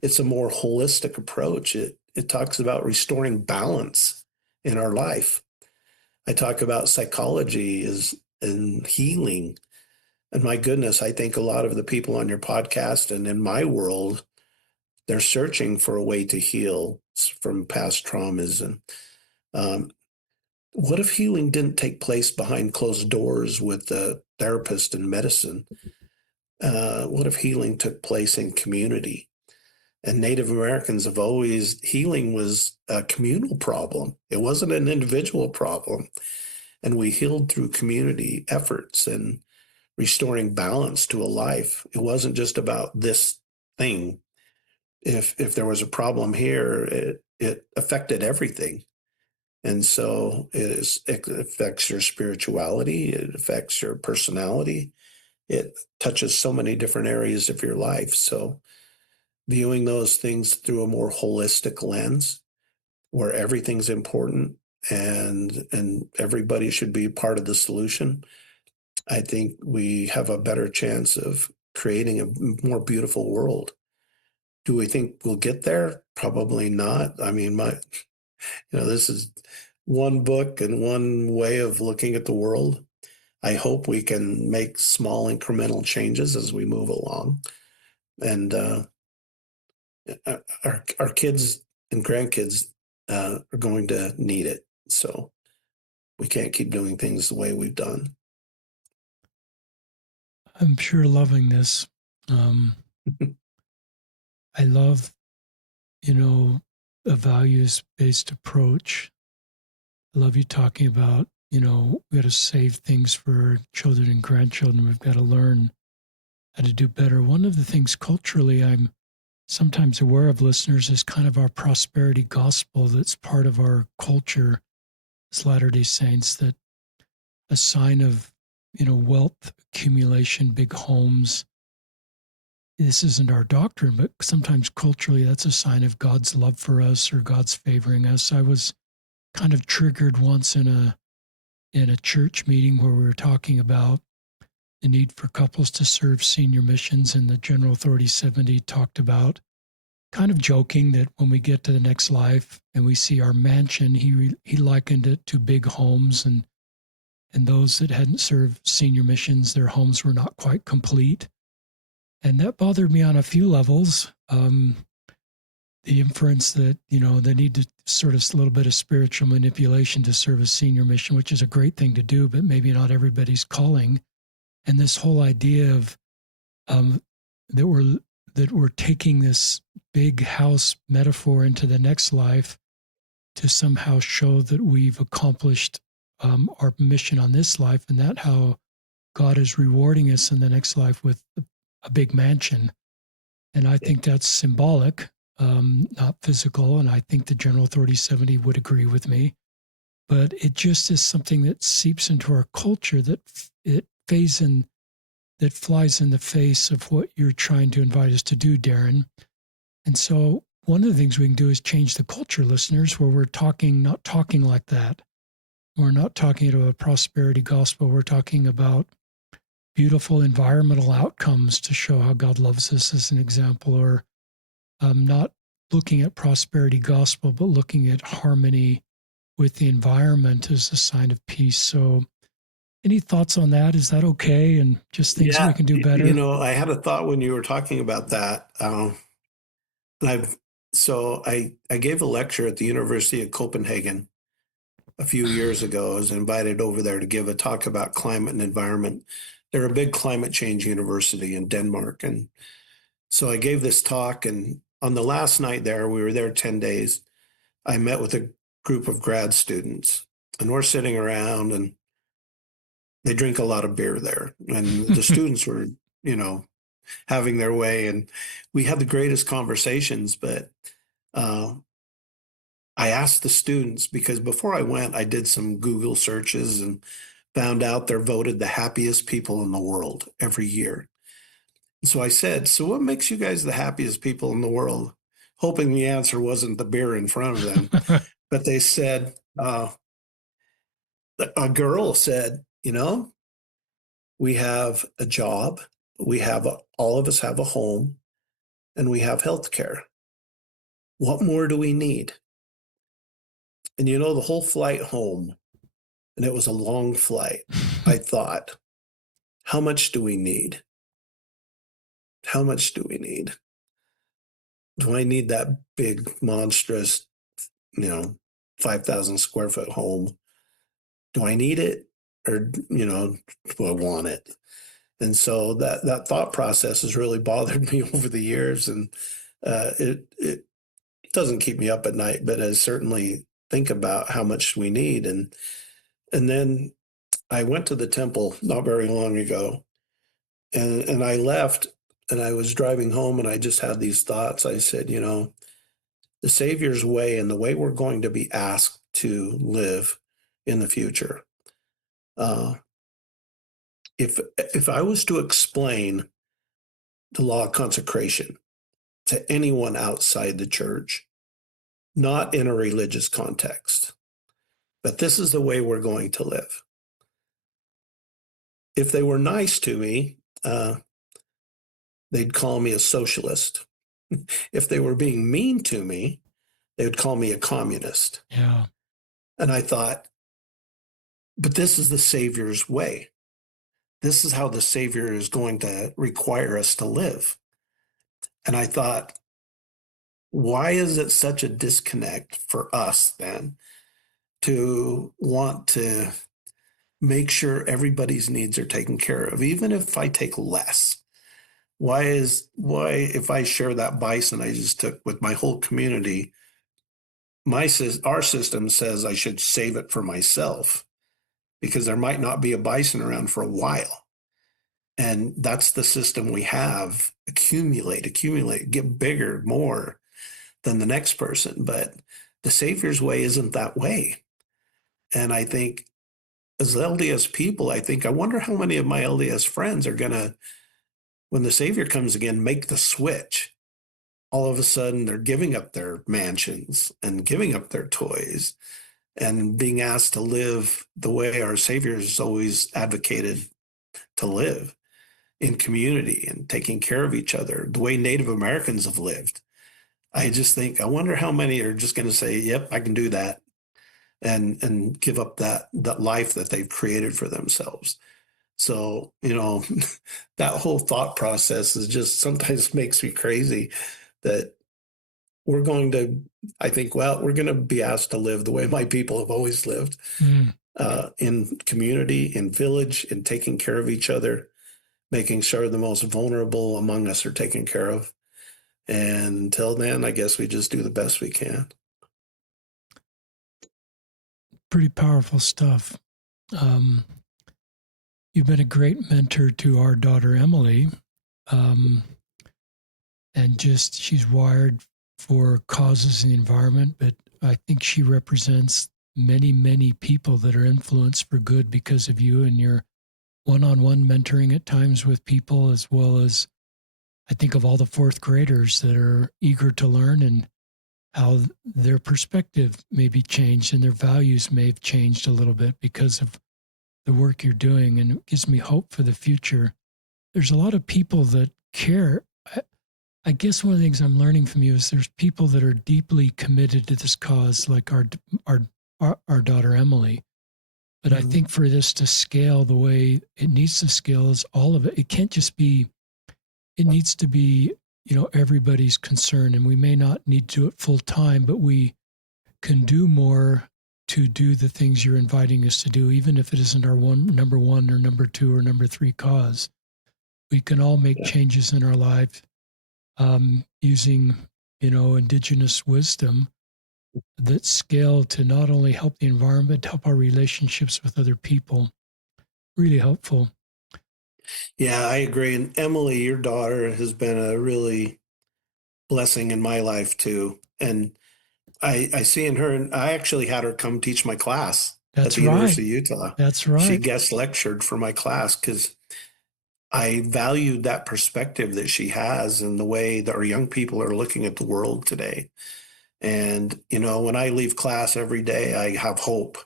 it's a more holistic approach. It talks about restoring balance in our life. I talk about psychology and healing. And my goodness, I think a lot of the people on your podcast and in my world, they're searching for a way to heal from past traumas. And what if healing didn't take place behind closed doors with the therapist and medicine? What if healing took place in community? And Native Americans healing was a communal problem. It wasn't an individual problem. And we healed through community efforts and restoring balance to a life. It wasn't just about this thing. If there was a problem here, it affected everything. And so it affects your spirituality, it affects your personality, it touches so many different areas of your life. So viewing those things through a more holistic lens where everything's important and everybody should be part of the solution, I think we have a better chance of creating a more beautiful world. Do we think we'll get there? Probably not. I mean, this is one book and one way of looking at the world. I hope we can make small incremental changes as we move along. And our kids and grandkids are going to need it. So we can't keep doing things the way we've done. I'm sure loving this. I love, a values-based approach. I love you talking about, we got to save things for children and grandchildren. We've got to learn how to do better. One of the things culturally I'm sometimes aware of, listeners, is kind of our prosperity gospel that's part of our culture as Latter-day Saints, that a sign of, wealth accumulation, big homes. This isn't our doctrine, but sometimes culturally that's a sign of God's love for us or God's favoring us. I was kind of triggered once in a church meeting where we were talking about the need for couples to serve senior missions, and the General Authority 70 talked about, kind of joking, that when we get to the next life and we see our mansion, he likened it to big homes, and those that hadn't served senior missions, their homes were not quite complete. And that bothered me on a few levels. The inference that, they need to sort of a little bit of spiritual manipulation to serve a senior mission, which is a great thing to do, but maybe not everybody's calling. And this whole idea of that we're taking this big house metaphor into the next life to somehow show that we've accomplished our mission on this life, and that how God is rewarding us in the next life with a big mansion. And I think that's symbolic, not physical. And I think the General Authority 70 would agree with me. But it just is something that seeps into our culture, that that flies in the face of what you're trying to invite us to do, Darren. And so one of the things we can do is change the culture, listeners, where we're not talking like that. We're not talking about a prosperity gospel. We're talking about beautiful environmental outcomes to show how God loves us, as an example, or not looking at prosperity gospel, but looking at harmony with the environment as a sign of peace. So any thoughts on that? Is that okay? And just things that we can do better? I had a thought when you were talking about that. I gave a lecture at the University of Copenhagen a few years ago. I was invited over there to give a talk about climate and environment. They're a big climate change university in Denmark. And so I gave this talk, and on the last night there, we were there 10 days, I met with a group of grad students, and we're sitting around, and they drink a lot of beer there. And the students were, having their way, and we had the greatest conversations. But I asked the students, because before I went, I did some Google searches and found out they're voted the happiest people in the world every year. And so I said, so what makes you guys the happiest people in the world? Hoping the answer wasn't the beer in front of them. But they said, a girl said, we have a job, all of us have a home, and we have health care. What more do we need? And the whole flight home, and it was a long flight, I thought, how much do we need? How much do we need? Do I need that big, monstrous, 5,000 square foot home? Do I need it? Or, do I want it? And so that thought process has really bothered me over the years. And it doesn't keep me up at night, but I certainly think about how much we need. And then I went to the temple not very long ago, and I left, and I was driving home, and I just had these thoughts. I said, the Savior's way, and the way we're going to be asked to live in the future. Uh, if I was to explain the law of consecration to anyone outside the church, not in a religious context, but this is the way we're going to live. If they were nice to me, they'd call me a socialist. If they were being mean to me, they would call me a communist. Yeah. And I thought, but this is the Savior's way. This is how the Savior is going to require us to live. And I thought, why is it such a disconnect for us then to want to make sure everybody's needs are taken care of, even if I take less? Why if I share that bison I just took with my whole community, our system says I should save it for myself because there might not be a bison around for a while. And that's the system we have. Accumulate, get bigger, more than the next person. But the Savior's way isn't that way. And I think as LDS people, I wonder how many of my LDS friends are going to, when the Savior comes again, make the switch. All of a sudden, they're giving up their mansions and giving up their toys and being asked to live the way our Savior has always advocated to live, in community and taking care of each other, the way Native Americans have lived. I just think, I wonder how many are just going to say, yep, I can do that, and give up that life that they've created for themselves. So, that whole thought process is just sometimes makes me crazy that we're going to, I think, well, we're going to be asked to live the way my people have always lived, in community, in village, in taking care of each other, making sure the most vulnerable among us are taken care of. And until then, I guess we just do the best we can. Pretty powerful stuff. You've been a great mentor to our daughter, Emily. And she's wired for causes in the environment, but I think she represents many, many people that are influenced for good because of you and your one-on-one mentoring at times with people, as well as I think of all the fourth graders that are eager to learn and how their perspective may be changed and their values may have changed a little bit because of the work you're doing. And it gives me hope for the future. There's a lot of people that care. I guess one of the things I'm learning from you is there's people that are deeply committed to this cause, like our daughter Emily. But I think for this to scale the way it needs to scale is all of it. It can't just be, it needs to be, everybody's concern. And we may not need to do it full time, but we can do more to do the things you're inviting us to do, even if it isn't our number one or number two or number three cause. We can all make changes in our life using, indigenous wisdom that scale to not only help the environment, help our relationships with other people. Really helpful. Yeah, I agree. And Emily, your daughter, has been a really blessing in my life too. And I see in her, and I actually had her come teach my class at the University of Utah. That's right. She guest lectured for my class because I valued that perspective that she has and the way that our young people are looking at the world today. And, when I leave class every day, I have hope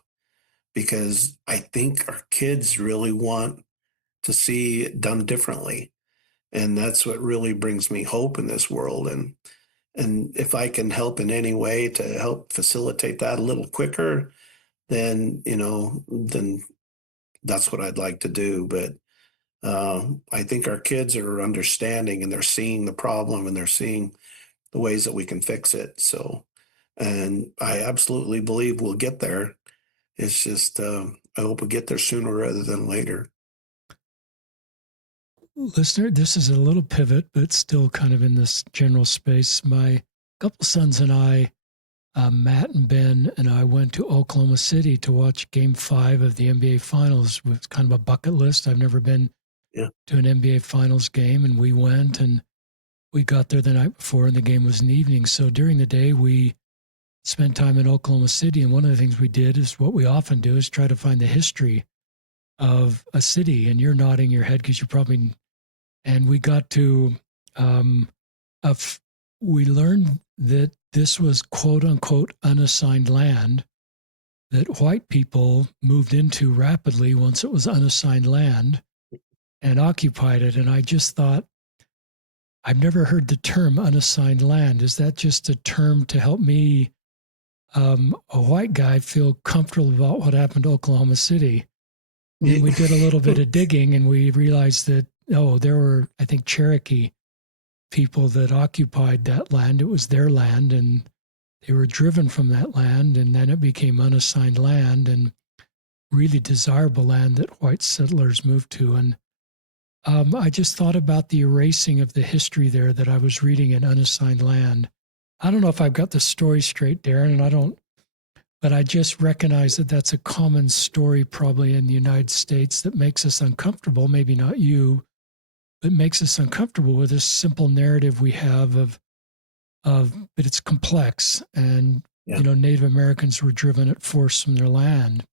because I think our kids really want to see it done differently. And that's what really brings me hope in this world. And if I can help in any way to help facilitate that a little quicker, then, then that's what I'd like to do. But I think our kids are understanding and they're seeing the problem and they're seeing the ways that we can fix it. So, and I absolutely believe we'll get there. It's just, I hope we get there sooner rather than later. Listener, this is a little pivot, but still kind of in this general space. My couple sons and I, Matt and Ben and I, went to Oklahoma City to watch Game 5 of the NBA Finals. It was kind of a bucket list. I've never been to an NBA Finals game, and we went, and we got there the night before, and the game was in the evening. So during the day, we spent time in Oklahoma City, and one of the things we did is what we often do is try to find the history of a city. And you're nodding your head because you probably, and we got to, um, we learned that this was quote unquote unassigned land that white people moved into rapidly once it was unassigned land and occupied it. And I just thought, I've never heard the term unassigned land. Is that just a term to help me, a white guy, feel comfortable about what happened to Oklahoma City? Then we did a little bit of digging and we realized that, oh, there were, I think, Cherokee people that occupied that land. It was their land and they were driven from that land, and then it became unassigned land and really desirable land that white settlers moved to. And I just thought about the erasing of the history there that I was reading in Unassigned Land. I don't know if I've got the story straight, Darren, and I don't, but I just recognize that that's a common story probably in the United States that makes us uncomfortable. Maybe not you, but makes us uncomfortable with this simple narrative we have but it's complex. And, Yeah. Native Americans were driven at force from their land.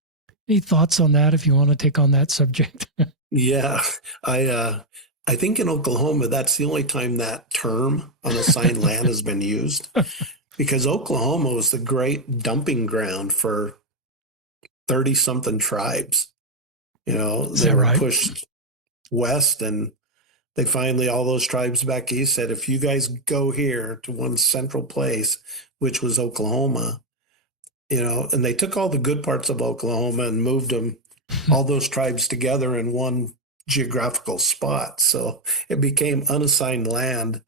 Any thoughts on that if you want to take on that subject? Yeah, I think in Oklahoma, that's the only time that term unassigned land has been used, because Oklahoma was the great dumping ground for 30 something tribes. Is They that were right? pushed west, and they finally, all those tribes back east said, if you guys go here to one central place, which was Oklahoma, and they took all the good parts of Oklahoma and moved them, all those tribes together in one geographical spot. So it became unassigned land,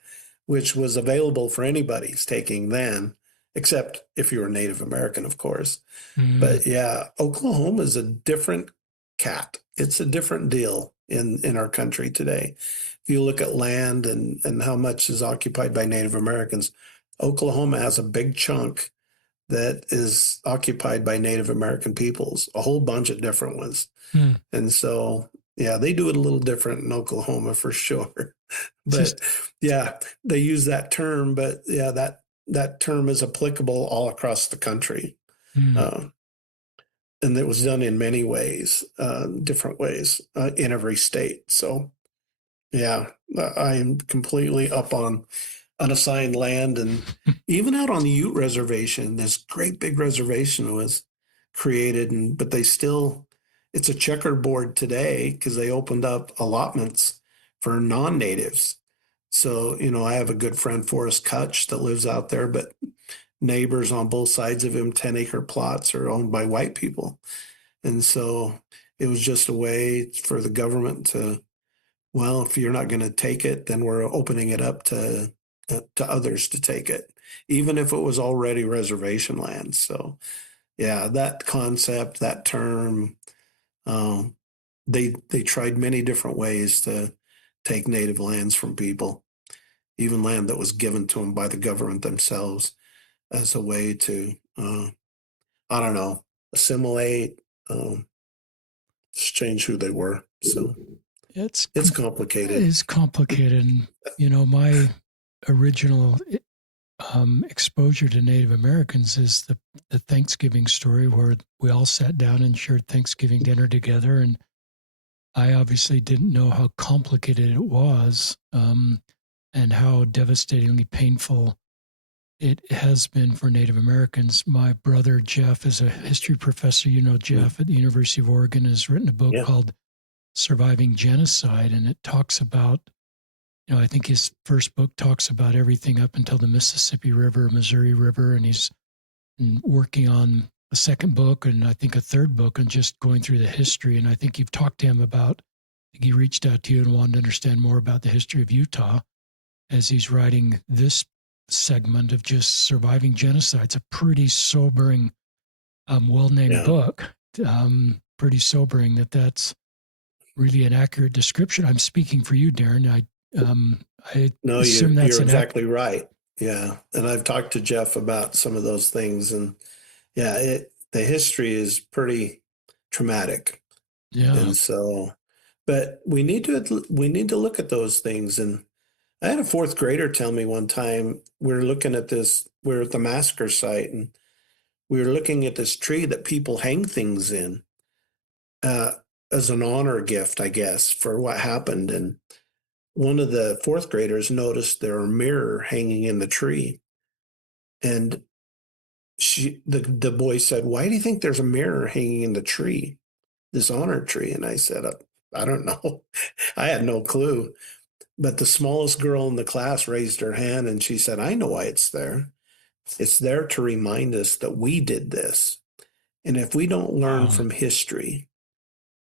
which was available for anybody's taking then, except if you were Native American, of course. Mm, But yeah, Oklahoma is a different cat. It's a different deal in our country today. If you look at land and how much is occupied by Native Americans, Oklahoma has a big chunk that is occupied by Native American peoples, a whole bunch of different ones. mm. And so, yeah, they do it a little different in Oklahoma for sure. Just But yeah, they use that term, but yeah, that term is applicable all across the country. mm. Uh, and it was done in many ways, different ways in every state. So yeah, I am completely up on unassigned land. And even out on the Ute Reservation, this great big reservation was created, but it's a checkerboard today because they opened up allotments for non-natives. So, I have a good friend, Forrest Kutch, that lives out there, but neighbors on both sides of him, 10-acre plots are owned by white people. And so it was just a way for the government to, well, if you're not going to take it, then we're opening it up to others to take it, even if it was already reservation land. So, yeah, that concept, that term, um, they tried many different ways to take native lands from people, even land that was given to them by the government themselves as a way to, I don't know, assimilate, just change who they were. So it's it's com- complicated. it's complicated. And, my original exposure to Native Americans is the Thanksgiving story where we all sat down and shared Thanksgiving dinner together. And I obviously didn't know how complicated it was, and how devastatingly painful it has been for Native Americans. My brother Jeff is a history professor. Jeff at the University of Oregon has written a book Yeah. called Surviving Genocide, and it talks about, I think his first book talks about everything up until the Mississippi River, Missouri River, and he's working on a second book and I think a third book on just going through the history. And I think you've talked to him about, he reached out to you and wanted to understand more about the history of Utah as he's writing this segment of just surviving genocide. It's a pretty sobering, well-named Yeah. book. Pretty sobering that's really an accurate description. I'm speaking for you, Darren. I No, assume that's you're an exactly right. Yeah. And I've talked to Jeff about some of those things, and yeah, the history is pretty traumatic. yeah, And so, but we need to look at those things. And I had a fourth grader tell me one time, we're looking at this, we're at the massacre site, and we were looking at this tree that people hang things in uh, as an honor gift, I guess, for what happened. And one of the fourth graders noticed there a mirror hanging in the tree. And the boy said, "Why do you think there's a mirror hanging in the tree, this honor tree?" And I said, "I don't know." I had no clue. But the smallest girl in the class raised her hand and she said, "I know why it's there. It's there to remind us that we did this. And if we don't learn Wow. from history,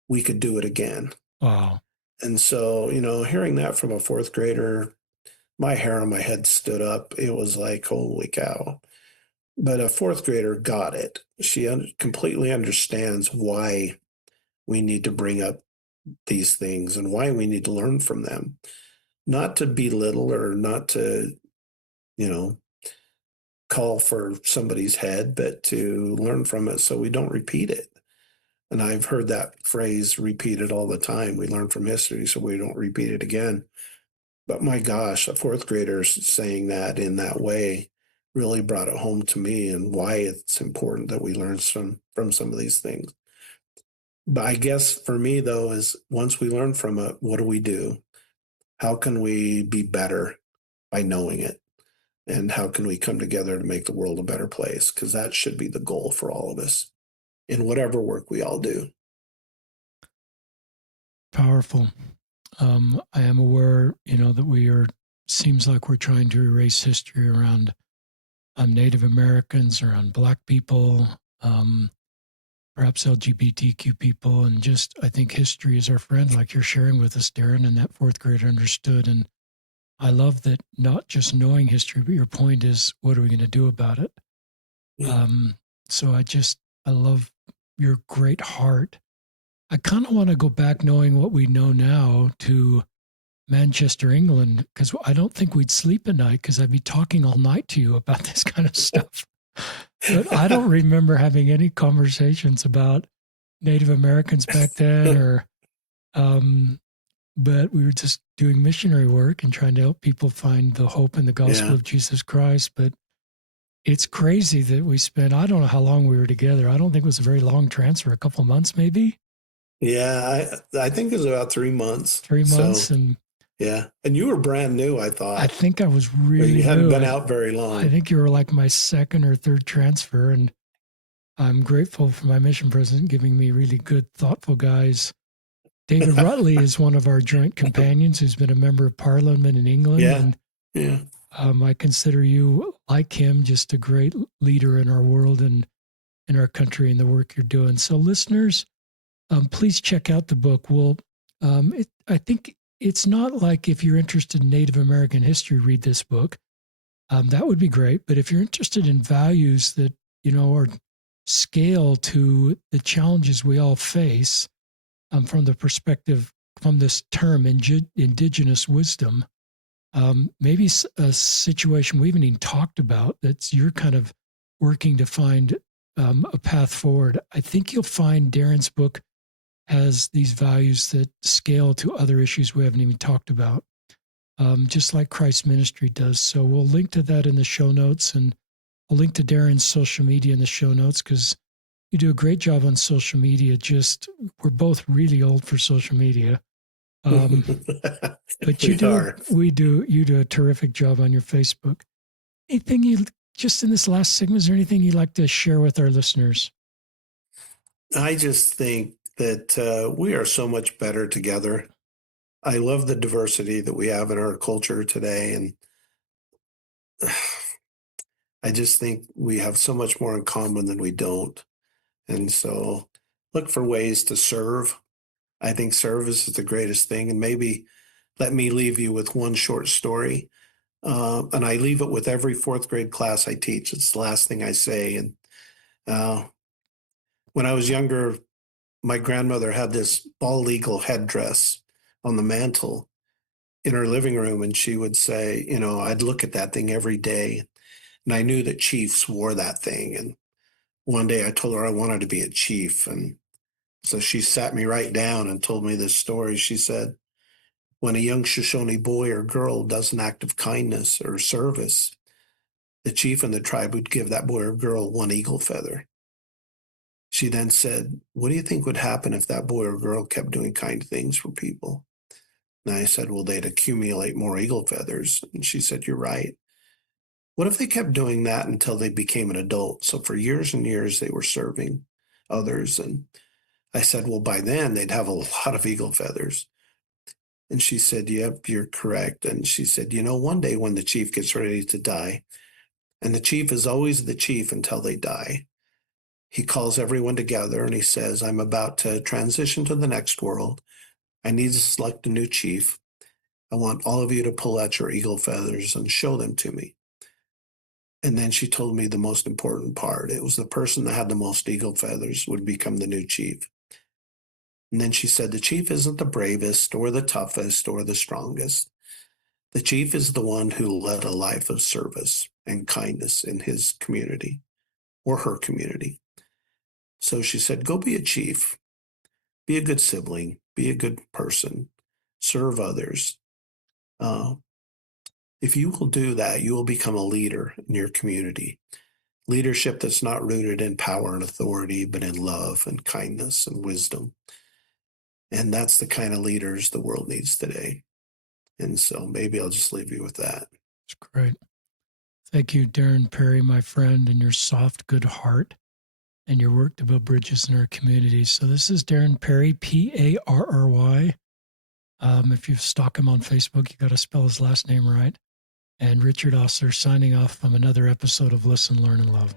we could do it again." Wow. And so, hearing that from a fourth grader, my hair on my head stood up. It was like, holy cow. But a fourth grader got it. She completely understands why we need to bring up these things and why we need to learn from them. Not to belittle or not to, you know, call for somebody's head, but to learn from it so we don't repeat it. And I've heard that phrase repeated all the time. We learn from history so we don't repeat it again. But my gosh, a fourth grader saying that in that way really brought it home to me and why it's important that we learn from some of these things. But I guess for me though is once we learn from it, what do we do? How can we be better by knowing it? And how can we come together to make the world a better place? Because that should be the goal for all of us in whatever work we all do. Powerful. I am aware, that seems like we're trying to erase history around Native Americans, around Black people, perhaps LGBTQ people, and just I think history is our friend, like you're sharing with us, Darren, and that fourth grader understood. And I love that not just knowing history, but your point is, what are we going to do about it? Yeah. So I love your great heart. I kind of want to go back knowing what we know now to Manchester, England, because I don't think we'd sleep at night because I'd be talking all night to you about this kind of stuff. But I don't remember having any conversations about Native Americans back then, but we were just doing missionary work and trying to help people find the hope in the gospel Yeah. of Jesus Christ. But it's crazy that we spent, I don't know how long we were together. I don't think it was a very long transfer, a couple of months maybe. Yeah, I think it was about 3 months. 3 months. So And yeah, and you were brand new, I I thought. think I was Or really you hadn't new. been out very I long. think you were like my second or third transfer. And I'm grateful for my mission president giving me really good, thoughtful guys. David Rutley is one of our joint companions who's been a member of parliament in England. Yeah, And yeah, I consider you, like him, just a great leader in our world and in our country and the work you're doing. So, listeners, please check out the book. I think it's not like if you're interested in Native American history, read this book. That would be great. But if you're interested in values that, are scale to the challenges we all face from the perspective, from this term, indigenous wisdom, maybe a situation we haven't even talked about that's you're kind of working to find a path forward. I think you'll find Darren's book has these values that scale to other issues we haven't even talked about, just like Christ's ministry does. So we'll link to that in the show notes, and I'll link to Darren's social media in the show notes because you do a great job on social media. We're both really old for social media. But we are. you do a terrific job on your Facebook. Anything just in this last segment, is there anything you'd like to share with our listeners? I just think that we are so much better together. I love the diversity that we have in our culture today. And I just think we have so much more in common than we don't. And so look for ways to serve. I think service is the greatest thing. And maybe let me leave you with one short story. And I leave it with every fourth grade class I teach. It's the last thing I say. And uh, when I was younger, my grandmother had this bald eagle headdress on the mantle in her living room. And she would say, I'd look at that thing every day. And I knew that chiefs wore that thing. And one day I told her I wanted to be a chief. And so she sat me right down and told me this story. She said, when a young Shoshone boy or girl does an act of kindness or service, the chief and the tribe would give that boy or girl one eagle feather. She then said, what do you think would happen if that boy or girl kept doing kind things for people? And I said, well, they'd accumulate more eagle feathers. And she said, you're right. What if they kept doing that until they became an adult? So for years and years, they were serving others. And I said, well, by then they'd have a lot of eagle feathers. And she said, yep, you're correct. And she said, one day when the chief gets ready to die, and the chief is always the chief until they die, he calls everyone together and he says, I'm about to transition to the next world. I need to select a new chief. I want all of you to pull out your eagle feathers and show them to me. And then she told me the most important part. It was the person that had the most eagle feathers would become the new chief. And then she said, the chief isn't the bravest or the toughest or the strongest. The chief is the one who led a life of service and kindness in his community or her community. So she said, go be a chief, be a good sibling, be a good person, serve others. If you will do that, you will become a leader in your community. Leadership that's not rooted in power and authority, but in love and kindness and wisdom. And that's the kind of leaders the world needs today. And so maybe I'll just leave you with that. That's great. Thank you, Darren Parry, my friend, and your soft, good heart and your work to build bridges in our community. So this is Darren Parry, Parry. If you stalk him on Facebook, you got to spell his last name right. And Richard Osler signing off from another episode of Listen, Learn, and Love.